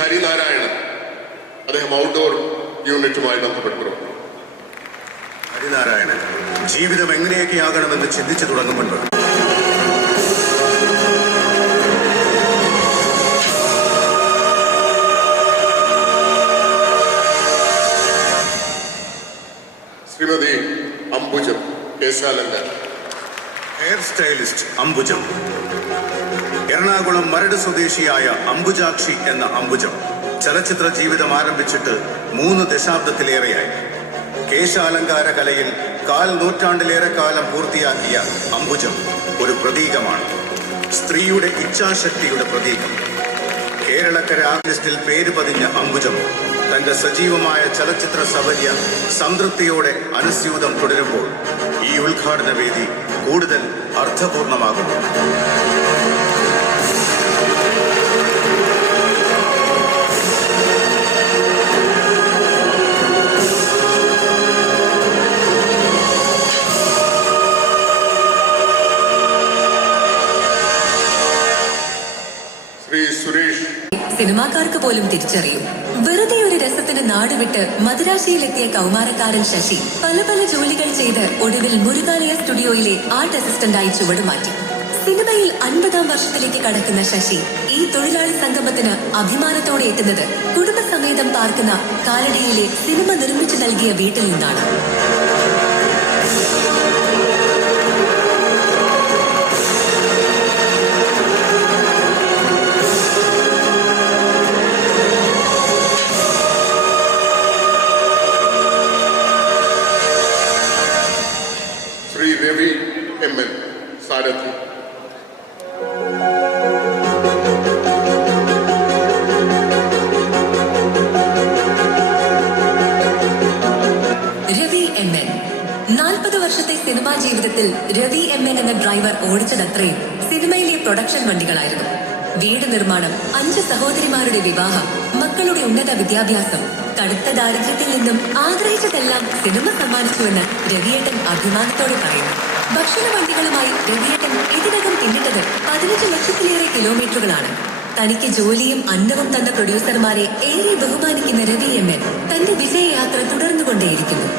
ഹരിനാരായണൻ, അദ്ദേഹം ഔട്ട്ഡോർ യൂണിറ്റുമായി ബന്ധപ്പെട്ട് പ്രവർത്തിക്കുന്നു. ഹരിനാരായണൻ ജീവിതം എങ്ങനെയൊക്കെയാകണമെന്ന് ചിന്തിച്ചു തുടങ്ങുന്നുണ്ട്. ശ്രീമതി അംബുജം കേശാലങ്കർ, ഹെയർ സ്റ്റൈലിസ്റ്റ് അംബുജം. എറണാകുളം മരട് സ്വദേശിയായ അംബുജാക്ഷി എന്ന അംബുജം ചലച്ചിത്ര ജീവിതം ആരംഭിച്ചിട്ട് 3 ദശാബ്ദത്തിലേറെയായി. കേശാലങ്കാര കലയിൽ 1/4 നൂറ്റാണ്ടിലേറെ കാലം പൂർത്തിയാക്കിയ അംബുജം ഒരു പ്രതീകമാണ്, സ്ത്രീയുടെ ഇച്ഛാശക്തിയുടെ പ്രതീകം. കേരളക്കര ആർട്ടിസ്റ്റിൽ പേര് പതിഞ്ഞ അംബുജം തന്റെ സജീവമായ ചലച്ചിത്ര സപര്യ സംതൃപ്തിയോടെ അനുസ്യൂതം തുടരുമ്പോൾ ഈ ഉദ്ഘാടന വേദി കൂടുതൽ അർത്ഥപൂർണമാകുന്നു. സിനിമാക്കാർക്ക് പോലും തിരിച്ചറിയും. വെറുതെ ഒരു രസത്തിന് നാടുവിട്ട് മദിരാശിയിലെത്തിയ കൗമാരക്കാരൻ ശശി പല ജോലികൾ ചെയ്ത് ഒടുവിൽ മുരുകാലയ സ്റ്റുഡിയോയിലെ ആർട്ട് അസിസ്റ്റന്റായി ചുവടുമാറ്റി. സിനിമയിൽ 50-ാം വർഷത്തിലേക്ക് കടക്കുന്ന ശശി ഈ തൊഴിലാളി സംഗമത്തിന് അഭിമാനത്തോടെ എത്തുന്നത് കുടുംബസമേതം പാർക്കുന്ന കാലടിയിലെ സിനിമ നിർമ്മിച്ചു നൽകിയ വീട്ടിൽ നിന്നാണ്. രവി MN സാരഥി, രവി MN 40 വർഷത്തെ സിനിമാ ജീവിതത്തിൽ രവി MN എന്ന ഡ്രൈവർ ഓടിച്ചതത്രയും സിനിമയിലെ പ്രൊഡക്ഷൻ വണ്ടികളായിരുന്നു. വീട് നിർമ്മാണം, 5 സഹോദരിമാരുടെ വിവാഹം, മക്കളുടെ ഉന്നത വിദ്യാഭ്യാസം, കടുത്ത ദാരിദ്ര്യത്തിൽ നിന്നും ആഗ്രഹിച്ചതെല്ലാം സിനിമ സമ്മാനിച്ചുവെന്ന് രവിയേട്ടൻ അഭിമാനത്തോടെ പറയുന്നു. ഭക്ഷണ വണ്ടികളുമായി രവിയേട്ടൻ ഇതിനകം പിന്നിട്ടത് 15 ലക്ഷത്തിലേറെ കിലോമീറ്ററുകളാണ്. തനിക്ക് ജോലിയും അന്നവും തന്ന പ്രൊഡ്യൂസർമാരെ ഏറെ ബഹുമാനിക്കുന്ന രവി MN തന്റെ വിജയയാത്ര തുടർന്നുകൊണ്ടേയിരിക്കുന്നു.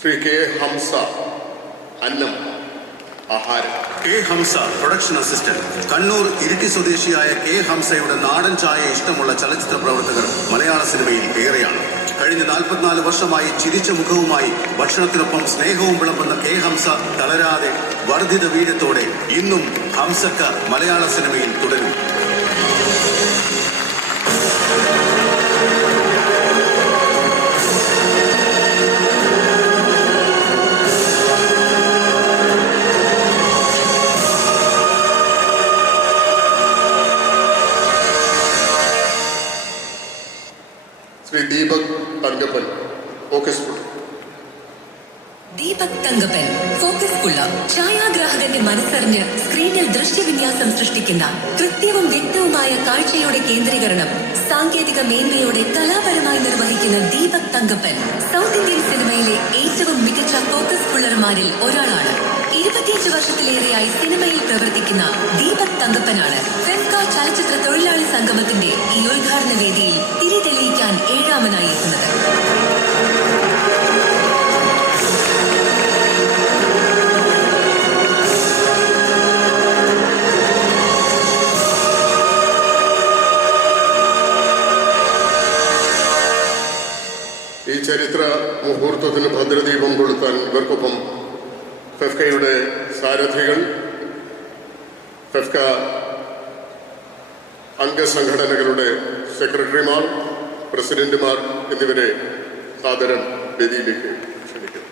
ശ്രീ കെ ഹംസ, അന്നം ആഹാരം. K Hamsa production assistant. Kannur Iritty സ്വദേശിയായ കെ ഹംസയുടെ നാടൻ ചായ ഇഷ്ടമുള്ള ചലച്ചിത്ര പ്രവർത്തകർ മലയാള സിനിമയിൽ ഏറെയാണ്. കഴിഞ്ഞ 44 വർഷമായി ചിരിച്ച മുഖവുമായി ഭക്ഷണത്തിനൊപ്പം സ്നേഹവും വിളമ്പുന്ന കെ ഹംസ തളരാതെ വർദ്ധിത വീര്യത്തോടെ ഇന്നും ഹംസക്ക മലയാള സിനിമയിൽ തുടരും. ശ്രീ ദീപക് തങ്കപ്പൻ, ഫോക്കസ് പുള്ള. ദീപക് തങ്കപ്പൻ, ഫോക്കസ് പുള്ള ഛായാഗ്രാഹകന്റെ മനസ്സറിഞ്ഞ് സ്ക്രീനിൽ ദൃശ്യവിന്യാസം സൃഷ്ടിക്കുന്ന കൃത്യവും വ്യക്തവുമായ കാഴ്ചയുടെ കേന്ദ്രീകരണം സാങ്കേതിക മേന്മയോടെ കലാപരമായി നിർവഹിക്കുന്ന ദീപക് തങ്കപ്പൻ സൗത്ത് ഇന്ത്യൻ സിനിമയിലെ ഏറ്റവും മികച്ച ഫോക്കസ് പുള്ളർമാരിൽ ഒരാളാണ്. 25 വർഷത്തിലേറെയായി സിനിമയിൽ പ്രവർത്തിക്കുന്ന ദീപക് തങ്കപ്പനാണ് ഫെഫ്ക ചലച്ചിത്ര തൊഴിലാളി സംഗമത്തിന്റെ ഈ ഉദ്ഘാടന വേദിയിൽ തിരി തെളിയിക്കാൻ 7ാമനായി എത്തുന്നത്. ഈ ചരിത്ര മുഹൂർത്തത്തിന് ഭദ്രദീപം കൊളുത്താൻ ഇവർക്കൊപ്പം ഫെഫ്കയുടെ സാരഥികൾ, ഫെഫ്ക അംഗസംഘടനകളുടെ സെക്രട്ടറിമാർ, പ്രസിഡന്റുമാർ എന്നിവരെ സാദരം വേദിയിലേക്ക് ക്ഷണിക്കുന്നു.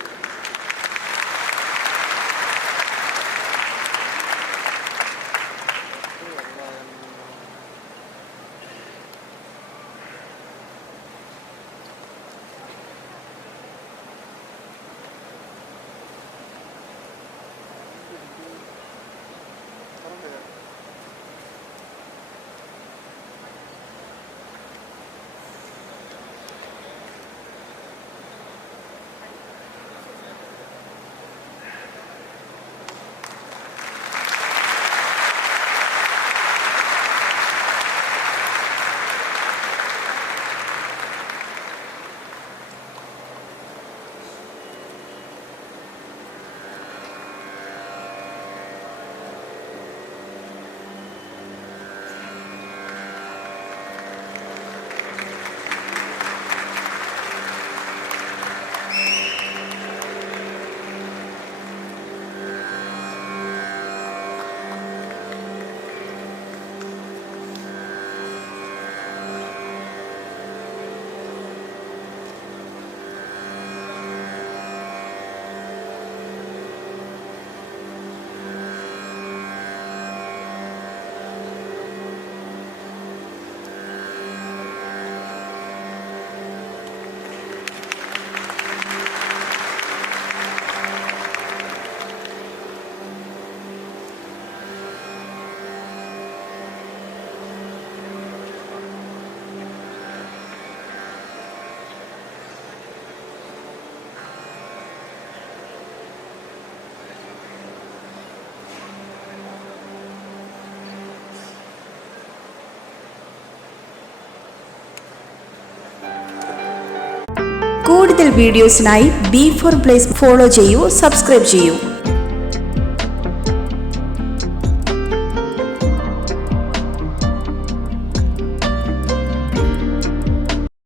കൂടുതൽ വീഡിയോസിനായി B4 Blaze ഫോളോ ചെയ്യൂ, സബ്സ്ക്രൈബ് ചെയ്യൂ.